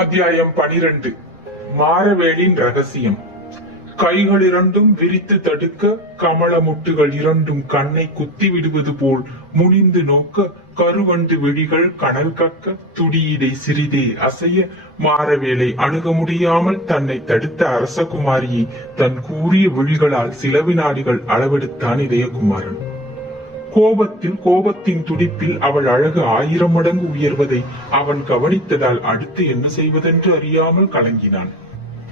அத்தியாயம் 12. மாரவேலின் ரகசியம். கைகள் இரண்டும் விரித்து தடுக்க, கமல முட்டுகள் இரண்டும் கண்ணை குத்தி விடுவது போல் முனிந்து நோக்க, கருவண்டு விழிகள் கனல் கக்க, துடியிடை சிறிதே அசைய, மாரவேலை அணுக முடியாமல் தன்னை தடுத்த அரசகுமாரியை தன் கூறிய விழிகளால் சில வினாடிகள் அளவெடுத்தான் இதயகுமாரன். கோபத்தின் துடிப்பில் அவள் அழகு 1000 மடங்கு உயர்வதை அவன் கவனித்ததால் அடுத்து என்ன செய்வதென்று அறியாமல் கலங்கினான்.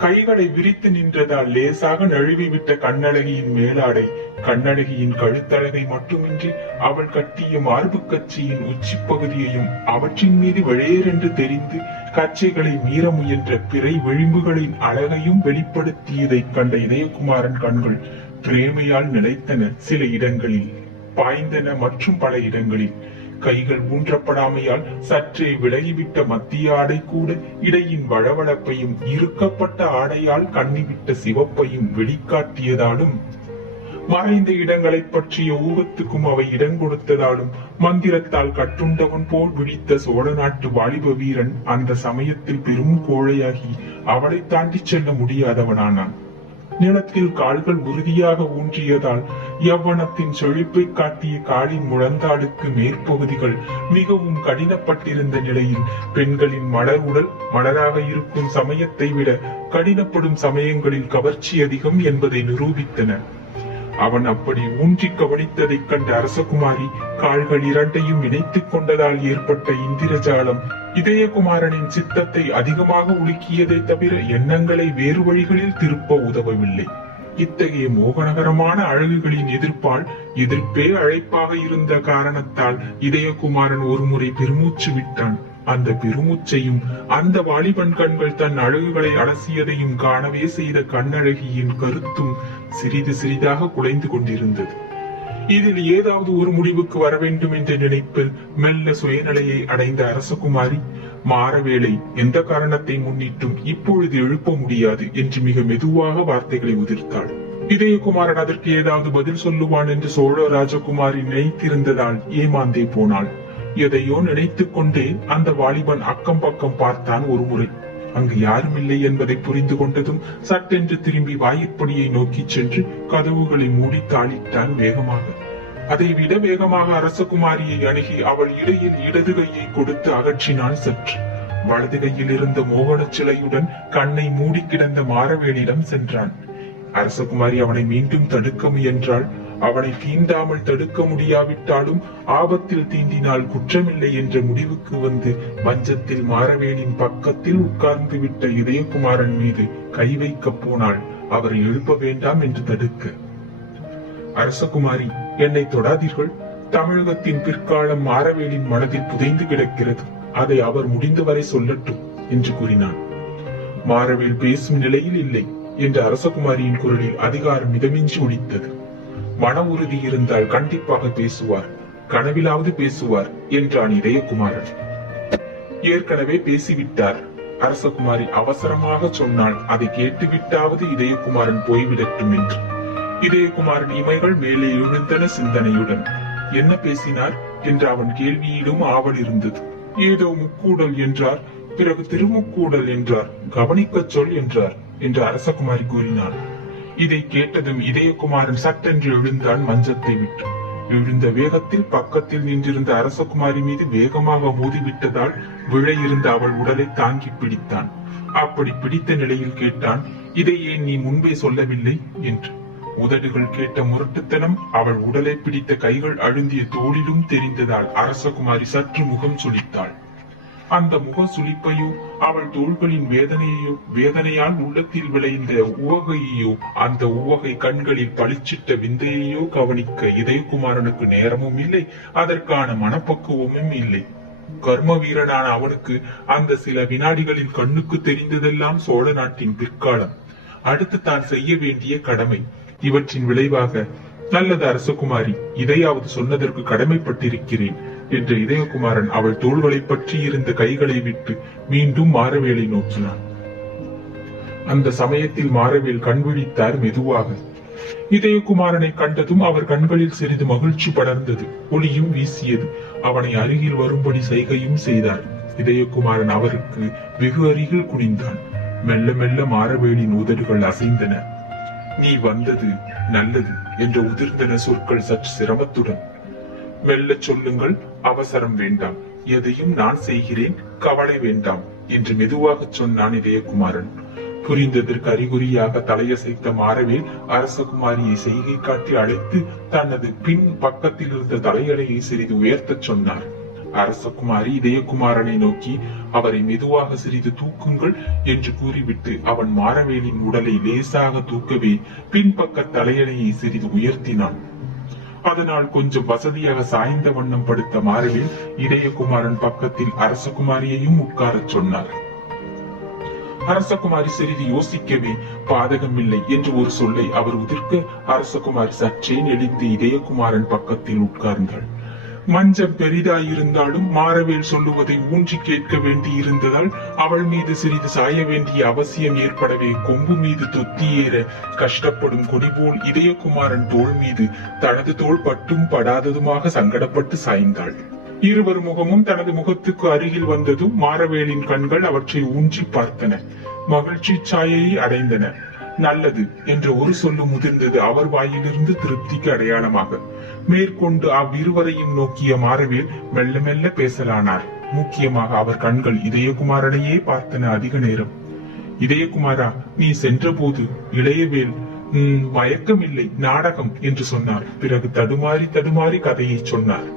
கைகளை விரித்து நின்றதால் லேசாக நழுவிவிட்ட கண்ணழகியின் மேலாடை, கண்ணழகியின் கழுத்தழகை மட்டுமின்றி அவள் கட்டிய மார்பு கட்சியின் உச்சி பகுதியையும் அவற்றின் மீது வெளியேறென்று தெரிந்து கச்சைகளை மீற முயன்ற பிறை விளிம்புகளின் அழகையும் வெளிப்படுத்தியதைக் கண்ட இதயகுமாரன் கண்கள் பிரேமையால் நிலைத்தன. சில இடங்களில் பாய்ந்தன, மற்றும் பல இடங்களில் கைகள் ஊன்றப்படாமையால் சற்றே விலகிவிட்ட மத்திய ஆடை கூட இடையின் வளவளப்பையும் இறுக்கப்பட்ட ஆடையால் கண்ணிவிட்ட சிவப்பையும் வெளிக்காட்டியதாலும், மறைந்த இடங்களை பற்றிய ஊகத்துக்கும் அவை இடம் கொடுத்ததாலும், மந்திரத்தால் கட்டுண்டவன் போல் விழித்த சோழ நாட்டு வாலிப வீரன் அந்த சமயத்தில் பெரும் கோழையாகி அவளை தாண்டி செல்ல முடியாதவனானான். நிலத்தில் கால்கள் உறுதியாக ஊன்றியதால் யவ்வனத்தின் செழிப்பை காட்டிய காலின் முழந்தாளுக்கு மேற்பகுதிகள் மிகவும் கடினப்பட்டிருந்த நிலையில், பெண்களின் மலர் உடல் மலராக இருக்கும் சமயத்தை விட கடினப்படும் சமயங்களில் கவர்ச்சி அதிகம் என்பதை நிரூபித்தன. அவன் அப்படி ஊன்றி கவனித்ததைக் கண்ட அரசகுமாரி கால்கள் இரண்டையும் இணைத்துக் கொண்டதால் ஏற்பட்ட இந்திரஜாலம் இதயகுமாரனின் சித்தத்தை அதிகமாக உலுக்கியதை தவிர எண்ணங்களை வேறு வழிகளில் திருப்ப உதவவில்லை. இத்தகைய மோகனகரமான அழகுகளின் எதிர்ப்பே அழைப்பாக இருந்த காரணத்தால் இதயகுமாரன் ஒருமுறை பெருமூச்சு விட்டான். அந்த பெருமூச்சையும் அந்த வாலிபன் கண்கள் தன் அழகுகளை அலசியதையும் காணவே செய்த கண்ணழகியின் கருத்தும் சிறிது சிறிதாக குலைந்து கொண்டிருந்தது. இதில் ஏதாவது ஒரு முடிவுக்கு வர வேண்டும் என்ற நினைப்பில் மெல்ல சுயநிலையை அடைந்த அரசகுமாரி, மாரவேலை எந்த காரணத்தை முன்னிட்டும் இப்பொழுது எழுப்ப முடியாது என்று மிக மெதுவாக வார்த்தைகளை உதிர்த்தாள். இதயகுமாரன் அதற்கு ஏதாவது பதில் சொல்லுவான் என்று சோழ ராஜகுமாரி நினைத்திருந்ததால் ஏமாந்தே போனாள். எதையோ நினைத்துக் கொண்டே அந்த வாலிபன் அக்கம் பக்கம் பார்த்தான். ஒரு முறை அங்கு யாரும் இல்லை என்பதை புரிந்து கொண்டதும் சட்டென்று திரும்பி வாயிற்படியை நோக்கி சென்று கதவுகளை மூடி தாளிட்டான் வேகமாக. அதை விட வேகமாக அரசகுமாரியை அணுகி அவள் இடையில் இடது கையை கொடுத்து அகற்றினான். சற்று வலது கையில் இருந்த மோகன சிலையுடன் கண்ணை மூடி கிடந்த மாரவேலிடம் சென்றான். அரசகுமாரி அவனை மீண்டும் தடுக்க முயன்றாள். அவனை தீண்டாமல் தடுக்க முடியாவிட்டாலும் ஆபத்தில் தீண்டினால் குற்றமில்லை என்ற முடிவுக்கு வந்து மஞ்சத்தில் மாரவேலின் பக்கத்தில் உட்கார்ந்து விட்ட இதயகுமாரன் மீது கை வைக்க போனாள். அவரை எழுப்ப வேண்டாம் என்று தடுக்க, அரசகுமாரி, என்னை தொடாதீர்கள். தமிழகத்தின் பிற்காலம் மாரவேலின் மனதில் புதைந்து கிடக்கிறது. அதை அவர் முடிந்தவரை சொல்லட்டும் என்று கூறினான். மாரவேல் பேசும் நிலையில் இல்லை என்ற அரசகுமாரியின் குரலில் அதிகாரம் மிதமின்றி ஒலித்தது. மன உறுதி இருந்தால் கண்டிப்பாக பேசுவார், கனவிலாவது பேசுவார் என்றான் இதயகுமாரன். ஏற்கனவே பேசிவிட்டார். அரசகுமாரி அவசரமாக சொன்னால் அதை கேட்டுவிட்டாவது இதயகுமாரன் போய்விடட்டும் என்று. இதயகுமாரன் இமைகள் மேலே எழுந்தன சிந்தனையுடன். என்ன பேசினார் என்ற அவன் கேள்வியிலும் ஆவல் இருந்தது. ஏதோ முக்கூடல் என்றார், பிறகு திருமுக்கூடல் என்றார், கவனிக்க சொல் என்றார் என்று அரசகுமாரி கூறினாள். இதை கேட்டதும் இதயகுமாரன் சட்டென்று எழுந்தான் மஞ்சத்தை விட்டு. எழுந்த வேகத்தில் பக்கத்தில் நின்றிருந்த அரசகுமாரி மீது வேகமாக மோதிவிட்டதால் விழ இருந்த அவள் உடலை தாங்கி பிடித்தான். அப்படி பிடித்த நிலையில் கேட்டான், இதை ஏன் நீ முன்பே சொல்லவில்லை என்று. உதடுகள் கேட்ட முரட்டுத்தனம் அவள் உடலை பிடித்த கைகள் அழுந்திய தோளிலும் தெரிந்ததால் அரசகுமாரி சற்று முகம் சுளித்தாள். அந்த முக சுளிப்பையோ அவள் தோள்களின் வேதனையால் உள்ளத்தில் விளைந்த உவகையோ அந்த உவகை கண்களில் பளிச்சிட்ட விந்தையோ கவனிக்க இதயகுமாரனுக்கு நேரமும் இல்லை, அதற்கான மனப்பக்குவமும் இல்லை. கர்ம வீரனான அவனுக்கு அந்த சில வினாடிகளில் கண்ணுக்கு தெரிந்ததெல்லாம் சோழ நாட்டின் பிற்காலம், அடுத்து தான் செய்ய வேண்டிய கடமை. இவற்றின் விளைவாக, நல்லது அரசகுமாரி, இதையாவது சொன்னதற்கு கடமைப்பட்டிருக்கிறேன் என்ற இதயகுமாரன் அவள் தோள்களை பற்றி இருந்த கைகளை விட்டு மீண்டும் மாரவேலை நோக்கினான். அந்த சமயத்தில் மாரவேல் கண் விழித்தார் மெதுவாக. இதயகுமாரனை கண்டதும் அவர் கண்களில் சிறிது மகிழ்ச்சி படர்ந்தது. ஒளியும் வீசியது. அவனை அருகில் வரும்படி சைகையும் செய்தார். இதயகுமாரன் அவருக்கு வெகு அருகில் குனிந்தான். மெல்ல மெல்ல மாரவேலின் உதடுகள் அசைந்தன. நீ வந்தது நல்லது என்ற உதிர்ந்தன சொற்கள் சற்று சிரமத்துடன். மெல்ல சொல்லுங்கள், அவசரம் வேண்டாம், எதையும் நான் செய்கிறேன், கவலை வேண்டாம் என்று மெதுவாக சொன்னான் இதயகுமாரன். புரிந்ததற்கு அறிகுறியாக தலையசைத்த மாரவேல் அரசகுமாரியை செய்கை காட்டி அழைத்து தனது பின் பக்கத்தில் இருந்த தலையணையை சிறிது உயர்த்தச் சொன்னார். அரசகுமாரி இதயகுமாரனை நோக்கி அவரை மெதுவாக சிறிது தூக்குங்கள் என்று கூறிவிட்டு அவன் மாரவேலின் உடலை லேசாக தூக்கவே பின்பக்க தலையணையை சிறிது உயர்த்தினான். அதனால் கொஞ்சம் வசதியாக சாய்ந்த வண்ணம் படுத்த மாரவேல் இதயகுமாரன் பக்கத்தில் அரசகுமாரியையும் உட்காரச் சொன்னார். அரசகுமாரி சிறிது யோசிக்கவே பாதகமில்லை என்று ஒரு சொல்லை அவர் உதிர்க்க அரசகுமாரி சற்றே நெளிந்து இதயகுமாரன் பக்கத்தில் உட்கார்ந்தாள். மஞ்சம் பெரிதாயிருந்தாலும் மாரவேல் சொல்லுவதை ஊன்றி கேட்க வேண்டி இருந்ததால் அவள் மீது சிறிது சாய வேண்டிய அவசியம் ஏற்படவே கொம்பு மீது தொத்தி ஏற கஷ்டப்படும் கொடிபோல் இதயகுமாரன் தோள் மீது தனது தோள் பட்டும் படாததுமாக சங்கடப்பட்டு சாய்ந்தாள். இருவர் முகமும் தனது முகத்துக்கு அருகில் வந்ததும் மாரவேலின் கண்கள் அவற்றை ஊன்றி பார்த்தன. மகிழ்ச்சி சாயையை அடைந்தன. நல்லது என்ற ஒரு சொல்லு முதிர்ந்தது அவர் வாயிலிருந்து திருப்திக்கு அடையாளமாக. மேற்கொண்டு அவ்விருவரையும் நோக்கிய மாரவேல் மெல்ல மெல்ல பேசலானார். முக்கியமாக அவர் கண்கள் இதயகுமாரனையே பார்த்தன அதிக நேரம். இதயகுமாரா, நீ சென்ற போது இளையவேல் மயக்கமில்லை, நாடகம் என்று சொன்னார். பிறகு தடுமாறி தடுமாறி கதையை சொன்னார்.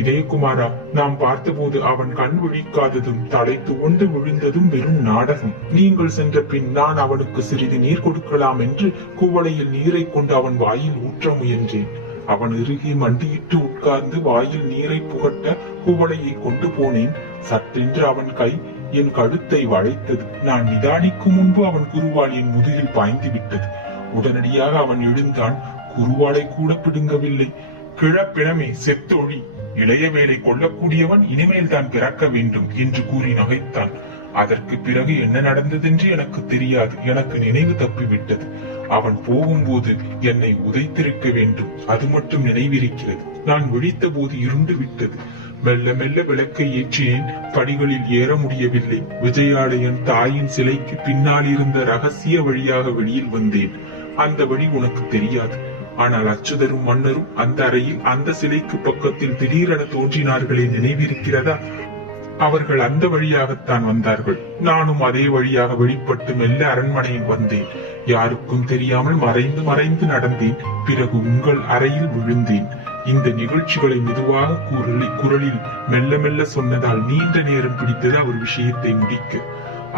இதயகுமாரா, நாம் பார்த்தபோது அவன் கண் விழிக்காததும் தலை துவண்டு விழுந்ததும் வெறும் நாடகம். நீங்கள் சென்ற பின் நான் அவனுக்கு சிறிது நீர் கொடுக்கலாம் என்று குவளையில் நீரை கொண்டு அவன் வாயில் ஊற்ற முயன்றேன். அவன் இறுகி மண்டியிட்டு உட்கார்ந்து வாயில் நீரை புகட்ட குவளையை கொண்டு போனேன். சட்டென்று அவன் கை என் கழுத்தை வளைத்தது. நான் நிதானிக்கும் முன்பு அவன் குருவால் என் முதுகில் பாய்ந்து விட்டது. உடனடியாக அவன் எழுந்தான். குருவாளை கூட பிடுங்கவில்லை. கிழப்பிணமே, செத்தொழி, இளையவேலை கொல்லக்கூடியவன் இனிமேல் தான் பிறக்க வேண்டும் என்று கூறி நகைத்தான். அதற்கு பிறகு என்ன நடந்ததென்று எனக்கு தெரியாது. எனக்கு நினைவு தப்பிவிட்டது. அவன் போகும்போது என்னை உதைத்திருக்க வேண்டும். அது மட்டும் நினைவிருக்கிறது. நான் விழித்த போது இருண்டு விட்டது. மெல்ல மெல்ல விளக்கை ஏற்றினேன். படிகளில் ஏற முடியவில்லை. விஜயாலயன் தாயின் சிலைக்கு பின்னால் இருந்த ரகசிய வழியாக வெளியில் வந்தேன். அந்த வழி உனக்கு தெரியாது. ஆனால் அச்சுதரும் மன்னரும் அந்த அறையில் அந்த சிலைக்கு பக்கத்தில் திடீரென தோன்றினார்களே, நினைவிருக்கிறதா? அவர்கள் அந்த வழியாகத்தான் வந்தார்கள். நானும் அதே வழியாக வெளிப்பட்டு மெல்ல அரண்மனையில் வந்தேன். யாருக்கும் தெரியாமல் மறைந்து மறைந்து நடந்தேன். பிறகு உங்கள் அறையில் விழுந்தேன். இந்த நிகழ்ச்சிகளை மெதுவாக குரலில் மெல்ல மெல்ல சொன்னதால் நீண்ட நேரம் பிடித்தது அவர் விஷயத்தை முடிக்க.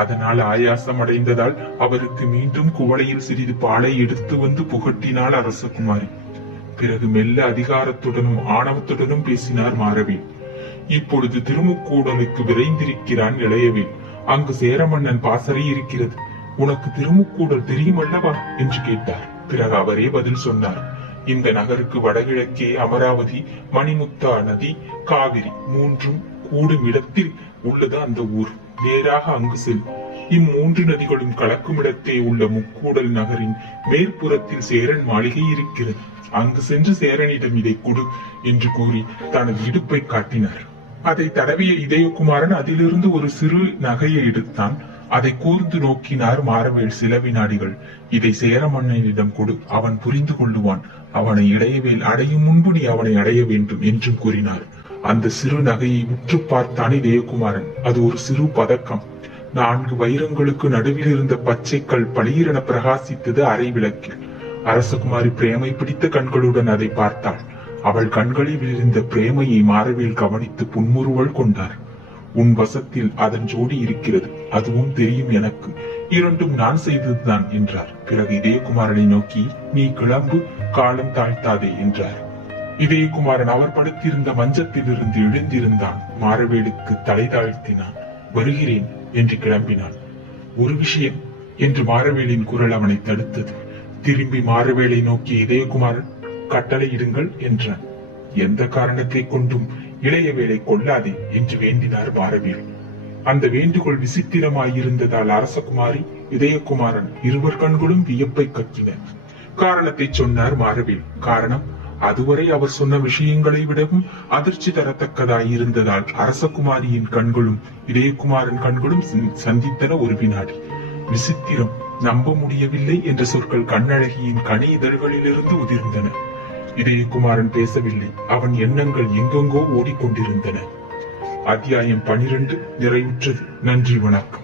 அதனால் ஆயாசம் அடைந்ததால் அவருக்கு மீண்டும் குவளையில் சிறிது பாலை எடுத்து வந்து புகட்டினாள் அரசகுமாரி. பிறகு மெல்ல அதிகாரத்துடனும் ஆணவத்துடனும் பேசினார் மாரவேல். இப்பொழுது திருமுக்கூடலுக்கு விரைந்திருக்கிறான் இளையவேல். அங்கு சேரமன்னன் பாசறை இருக்கிறது. உனக்கு திருமுக்கூடல் தெரியுமல்லவா என்று கேட்டார். பிறகு அவரே பதில் சொன்னார். இந்த நகருக்கு வடகிழக்கே அமராவதி, மணிமுத்தா நதி, காவிரி மூன்றும் கூடும் இடத்தில் உள்ளது அந்த ஊர். நேராக அங்கு செல். இம்மூன்று நதிகளும் கலக்கும் இடத்தே உள்ள முக்கூடல் நகரின் மேற்புறத்தில் சேரன் மாளிகை இருக்கிறது. அங்கு சென்று சேரனிடம் இதை கொடு என்று கூறி தனது இடுப்பை காட்டினார். அதை தடவிய இதயகுமாரன் அதிலிருந்து ஒரு சிறு நகையை எடுத்தான். அதை கூர்ந்து நோக்கினார் மாரவேல் சில வினாடிகள். இதை சேர மன்னனிடம் கொடு, அவன் புரிந்து கொள்ளுவான். அவனை இளையவேல் அடையும் முன்பு நீ அவனை அடைய வேண்டும் என்றும் கூறினார். அந்த சிறு நகையை உற்று பார்த்தான் இதயகுமாரன். அது ஒரு சிறு பதக்கம். 4 வைரங்களுக்கு நடுவில் இருந்த பச்சைக்கல் பளீரென பிரகாசித்தது அரை விளக்கில். அரசகுமாரி பிரேமை பிடித்த கண்களுடன் அதை பார்த்தாள். அவள் கண்களில் இருந்த பிரேமையை மாரவேல் கவனித்து புன்முறுவல் கொண்டார். உன் வசத்தில் அதன் ஜோடி இருக்கிறது, அதுவும் தெரியும் எனக்கு. இரண்டும் நான் செய்ததுதான் என்றார். பிறகு இதயகுமாரனை நோக்கி, நீ கிளம்பு, காலம் தாழ்த்தாதே என்றார். இதயகுமாரன் அவர் படுத்திருந்த மஞ்சத்தில் இருந்து எழுந்திருந்தான். மாரவேலுக்கு தலை தாழ்த்தினான். வருகிறேன் என்று கிளம்பினான். ஒரு விஷயம் என்று மாரவேலின் குரல் அவனை தடுத்தது. திரும்பி மாரவேலை நோக்கி இதயகுமாரன், கட்டளையிடுங்கள் என்றான். எந்த காரணத்தை கொண்டும் இளையவேலை கொல்லாதே என்று வேண்டினார் மாரவேல். அந்த வேண்டுகோள் விசித்திரமாயிருந்ததால் அரசகுமாரி, இதயகுமாரன் இருவர் கண்களும் வியப்பை கக்கின. காரணத்தை சொன்னார் மாரவேல். காரணம், அதுவரை அவர் சொன்ன விஷயங்களை விடவும் அதிர்ச்சி தரத்தக்கதாய் இருந்ததால் அரசகுமாரியின் கண்களும் இதயகுமாரன் கண்களும் சந்தித்தன ஒரு வினாடி. விசித்திரம், நம்ப முடியவில்லை என்ற சொற்கள் கண்ணழகியின் கனி இதழ்களிலிருந்து உதிர்ந்தன. இதயகுமாரன் பேசவில்லை. அவன் எண்ணங்கள் எங்கெங்கோ ஓடிக்கொண்டிருந்தன. அத்தியாயம் 12 நிறைவுற்றது. நன்றி, வணக்கம்.